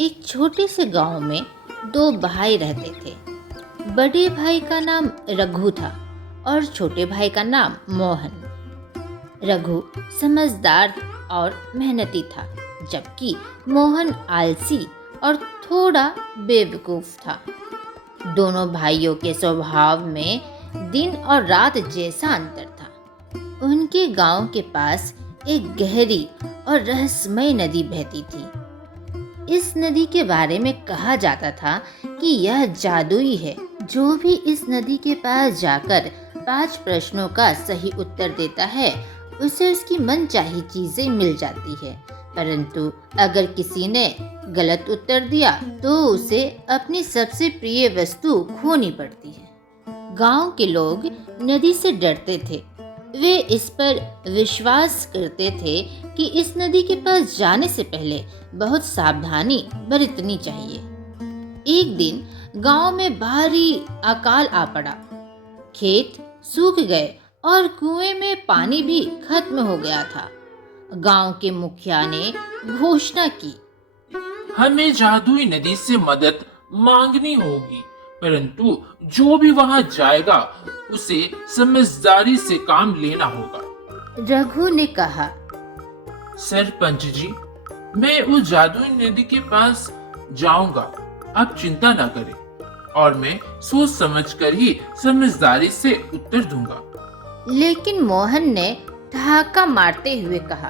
एक छोटे से गांव में दो भाई रहते थे। बड़े भाई का नाम रघु था और छोटे भाई का नाम मोहन। रघु समझदार और मेहनती था, जबकि मोहन आलसी और थोड़ा बेवकूफ था। दोनों भाइयों के स्वभाव में दिन और रात जैसा अंतर था। उनके गांव के पास एक गहरी और रहस्यमय नदी बहती थी। इस नदी के बारे में कहा जाता था कि यह जादुई है। जो भी इस नदी के पास जाकर 5 प्रश्नों का सही उत्तर देता है, उसे उसकी मनचाही चीजें मिल जाती है। परंतु अगर किसी ने गलत उत्तर दिया तो उसे अपनी सबसे प्रिय वस्तु खोनी पड़ती है। गांव के लोग नदी से डरते थे। वे इस पर विश्वास करते थे कि इस नदी के पास जाने से पहले बहुत सावधानी बरतनी चाहिए। एक दिन गांव में भारी अकाल आ पड़ा। खेत सूख गए और कुएं में पानी भी खत्म हो गया था। गांव के मुखिया ने घोषणा की, हमें जादुई नदी से मदद मांगनी होगी, परंतु जो भी वहां जाएगा उसे समझदारी से काम लेना होगा। रघु ने कहा, सरपंच जी, मैं उस जादुई नदी के पास जाऊंगा, आप चिंता ना करें और मैं सोच समझकर ही समझदारी से उत्तर दूंगा। लेकिन मोहन ने ठहाका मारते हुए कहा,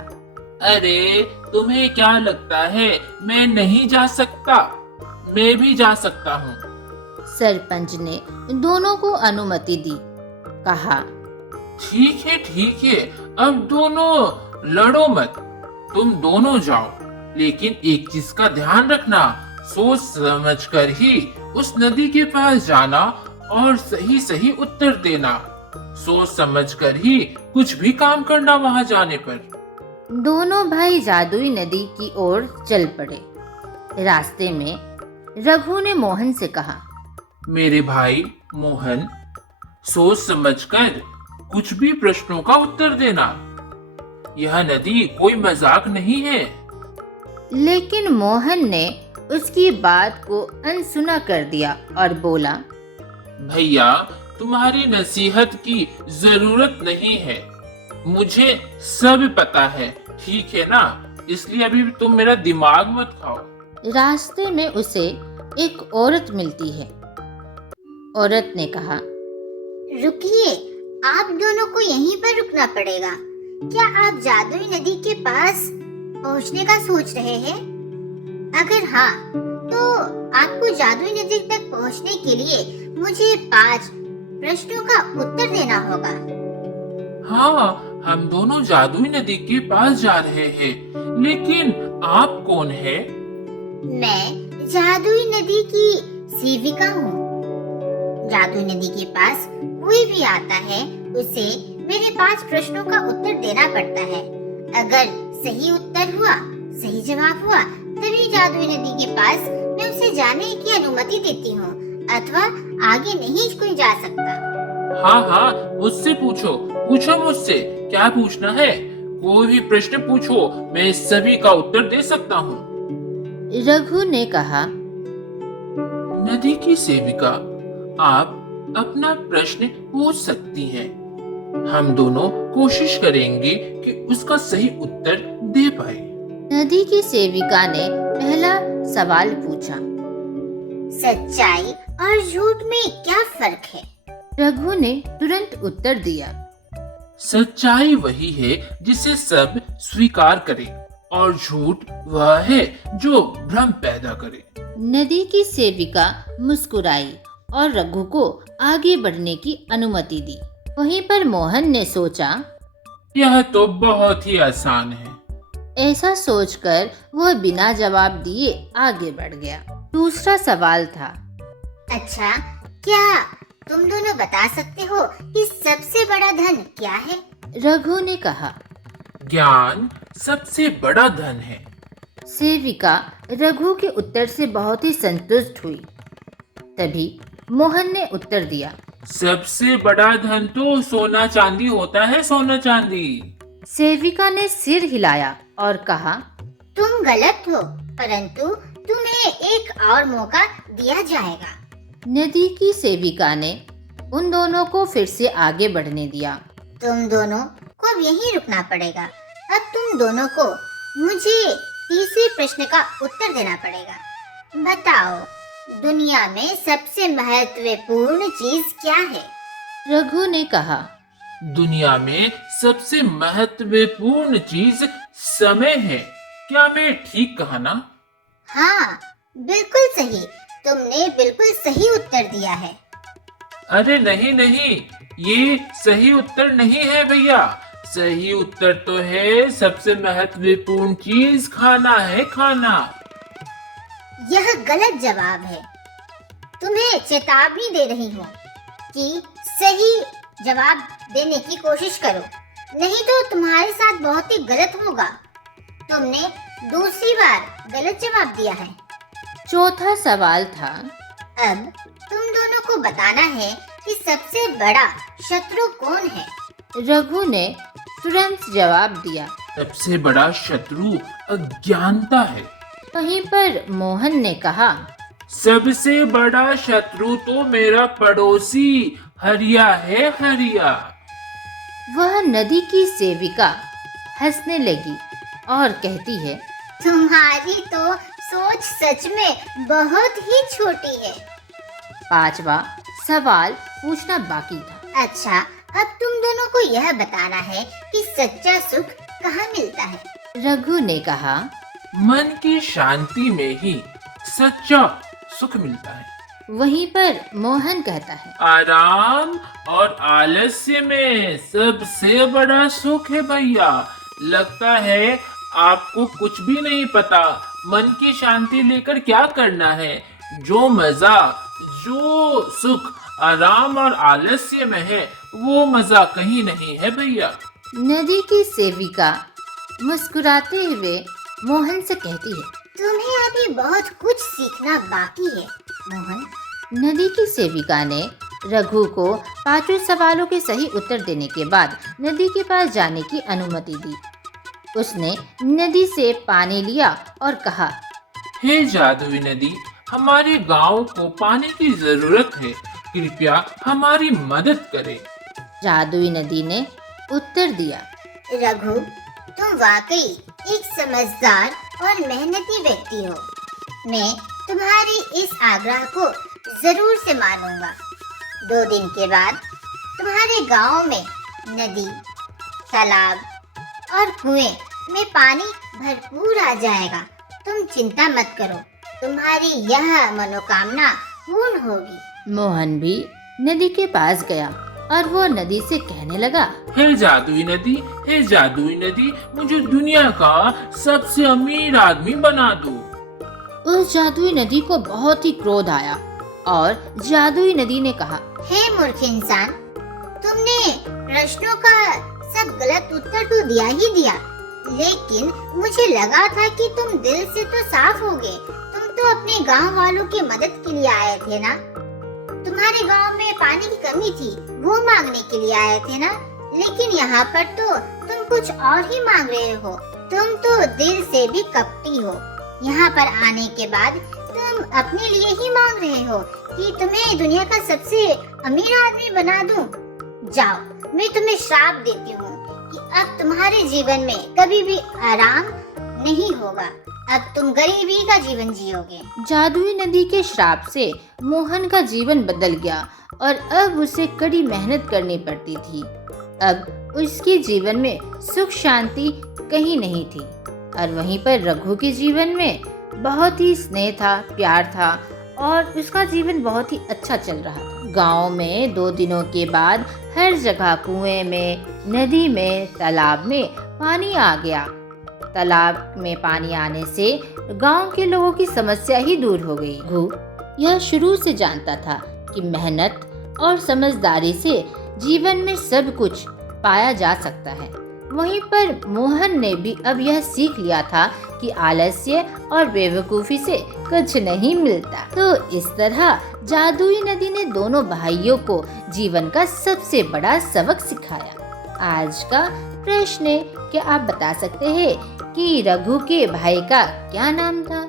अरे तुम्हें क्या लगता है मैं नहीं जा सकता? मैं भी जा सकता हूँ। सरपंच ने दोनों को अनुमति दी। कहा, ठीक है, अब दोनों लड़ो मत, तुम दोनों जाओ, लेकिन एक चीज का ध्यान रखना, सोच समझ कर ही उस नदी के पास जाना और सही सही उत्तर देना। सोच समझ कर ही कुछ भी काम करना वहां जाने पर। दोनों भाई जादुई नदी की ओर चल पड़े। रास्ते में रघु ने मोहन से कहा, मेरे भाई मोहन, सोच समझकर कुछ भी प्रश्नों का उत्तर देना। यह नदी कोई मजाक नहीं है। लेकिन मोहन ने उसकी बात को अनसुना कर दिया और बोला, भैया, तुम्हारी नसीहत की जरूरत नहीं है, मुझे सब पता है, ठीक है ना? इसलिए अभी तुम मेरा दिमाग मत खाओ। रास्ते में उसे एक औरत मिलती है। औरत ने कहा, रुकिए, आप दोनों को यहीं पर रुकना पड़ेगा। क्या आप जादुई नदी के पास पहुंचने का सोच रहे हैं? अगर हाँ, तो आपको जादुई नदी तक पहुंचने के लिए मुझे 5 प्रश्नों का उत्तर देना होगा। हाँ, हम दोनों जादुई नदी के पास जा रहे हैं, लेकिन आप कौन है? मैं जादुई नदी की सेविका हूँ। जादुई नदी के पास कोई भी आता है, उसे मेरे 5 प्रश्नों का उत्तर देना पड़ता है। अगर सही उत्तर हुआ, सही जवाब हुआ, तभी जादुई नदी के पास मैं उसे जाने की अनुमति देती हूँ, अथवा आगे नहीं कोई जा सकता। हाँ, मुझसे पूछो मुझसे, क्या पूछना है? कोई भी प्रश्न पूछो, मैं सभी का उत्तर दे सकता हूँ। रघु ने कहा, नदी की सेविका, आप अपना प्रश्न पूछ सकती हैं। हम दोनों कोशिश करेंगे कि उसका सही उत्तर दे पाए। नदी की सेविका ने पहला सवाल पूछा, सच्चाई और झूठ में क्या फर्क है? रघु ने तुरंत उत्तर दिया, सच्चाई वही है जिसे सब स्वीकार करे, और झूठ वह है जो भ्रम पैदा करे। नदी की सेविका मुस्कुराई और रघु को आगे बढ़ने की अनुमति दी। वहीं पर मोहन ने सोचा, यह तो बहुत ही आसान है। ऐसा सोचकर वह बिना जवाब दिए आगे बढ़ गया। दूसरा सवाल था, अच्छा, क्या तुम दोनों बता सकते हो कि सबसे बड़ा धन क्या है? रघु ने कहा, ज्ञान सबसे बड़ा धन है। सेविका रघु के उत्तर से बहुत ही संतुष्ट हुई। तभी मोहन ने उत्तर दिया, सबसे बड़ा धन तो सोना चांदी होता है, सोना चांदी। सेविका ने सिर हिलाया और कहा, तुम गलत हो, परंतु तुम्हें और मौका दिया जाएगा। नदी की सेविका ने उन दोनों को फिर से आगे बढ़ने दिया। तुम दोनों को अब यहीं रुकना पड़ेगा। अब तुम दोनों को मुझे तीसरे प्रश्न का उत्तर देना पड़ेगा। बताओ, दुनिया में सबसे महत्वपूर्ण चीज क्या है? रघु ने कहा। दुनिया में सबसे महत्वपूर्ण चीज समय है। क्या मैं ठीक कहा ना? हाँ, बिल्कुल सही। तुमने बिल्कुल सही उत्तर दिया है। अरे नहीं नहीं, ये सही उत्तर नहीं है भैया। सही उत्तर तो है सबसे महत्वपूर्ण चीज खाना है, खाना। यह गलत जवाब है। तुम्हें चेतावनी दे रही हूँ कि सही जवाब देने की कोशिश करो, नहीं तो तुम्हारे साथ बहुत ही गलत होगा। तुमने दूसरी बार गलत जवाब दिया है। चौथा सवाल था, अब तुम दोनों को बताना है कि सबसे बड़ा शत्रु कौन है। रघु ने तुरंत जवाब दिया। सबसे बड़ा शत्रु अज्ञानता है। वहीं पर मोहन ने कहा। सबसे बड़ा शत्रु तो मेरा पड़ोसी हरिया है, हरिया। वह नदी की सेविका हंसने लगी और कहती है, तुम्हारी तो सोच सच में बहुत ही छोटी है। पांचवा सवाल पूछना बाकी था। अच्छा, अब तुम दोनों को यह बताना है कि सच्चा सुख कहाँ मिलता है। रघु ने कहा। मन की शांति में ही सच्चा सुख मिलता है। वहीं पर मोहन कहता है। आराम और आलस्य में सबसे बड़ा सुख है भैया। लगता है आपको कुछ भी नहीं पता मन की शांति लेकर क्या करना है। जो मजा, जो सुख आराम और आलस्य में है, वो मजा कहीं नहीं है भैया। नदी की सेविका मुस्कुराते हुए मोहन से कहती है। तुम्हें अभी बहुत कुछ सीखना बाकी है, मोहन। नदी की सेविका ने रघु को पांचों सवालों के सही उत्तर देने के बाद नदी के पास जाने की अनुमति दी। उसने नदी से पानी लिया और कहा, हे जादुई नदी, हमारे गांव को पानी की जरूरत है। कृपया हमारी मदद करें। जादुई नदी ने उत्तर दिया। रघु, तुम वाकई एक समझदार और मेहनती व्यक्ति हो। मैं तुम्हारी इस आग्रह को जरूर से मानूंगा। 2 दिन के बाद तुम्हारे गांव में नदी, तालाब और कुएं में पानी भरपूर आ जाएगा। तुम चिंता मत करो, तुम्हारी यह मनोकामना पूर्ण होगी। मोहन भी नदी के पास गया और वो नदी से कहने लगा। हे जादुई नदी, हे जादुई नदी, मुझे दुनिया का सबसे अमीर आदमी बना दो। उस जादुई नदी को बहुत ही क्रोध आया और जादुई नदी ने कहा, हे मूर्ख इंसान, तुमने प्रश्नों का सब गलत उत्तर तो दिया ही दिया, लेकिन मुझे लगा था कि तुम दिल से तो साफ होगे। तुम तो अपने गांव वालों की मदद के लिए आए थे ना। तुम्हारे गांव में पानी की कमी थी, वो मांगने के लिए आए थे ना। लेकिन यहाँ पर तो तुम कुछ और ही मांग रहे हो। तुम तो दिल से भी कपटी हो। यहाँ पर आने के बाद तुम अपने लिए ही मांग रहे हो कि तुम्हें दुनिया का सबसे अमीर आदमी बना दूं। जाओ, मैं तुम्हें श्राप देती हूँ कि अब तुम्हारे जीवन में कभी भी आराम नहीं होगा। अब तुम गरीबी का जीवन जियोगे। जादुई नदी के श्राप से मोहन का जीवन बदल गया और अब उसे कड़ी मेहनत करनी पड़ती थी। अब उसके जीवन में सुख शांति कहीं नहीं थी और वहीं पर रघु के जीवन में बहुत ही स्नेह था, प्यार था और उसका जीवन बहुत ही अच्छा चल रहा था। गांव में 2 दिनों के बाद हर जगह कुएं में, नदी में, तालाब में पानी आ गया। तालाब में पानी आने से गांव के लोगों की समस्या ही दूर हो गई। रघु यह शुरू से जानता था कि मेहनत और समझदारी से जीवन में सब कुछ पाया जा सकता है। वहीं पर मोहन ने भी अब यह सीख लिया था कि आलस्य और बेवकूफ़ी से कुछ नहीं मिलता। तो इस तरह जादुई नदी ने दोनों भाइयों को जीवन का सबसे बड़ा सबक सिखाया। आज का प्रश्न है, क्या आप बता सकते हैं कि रघु के भाई का क्या नाम था?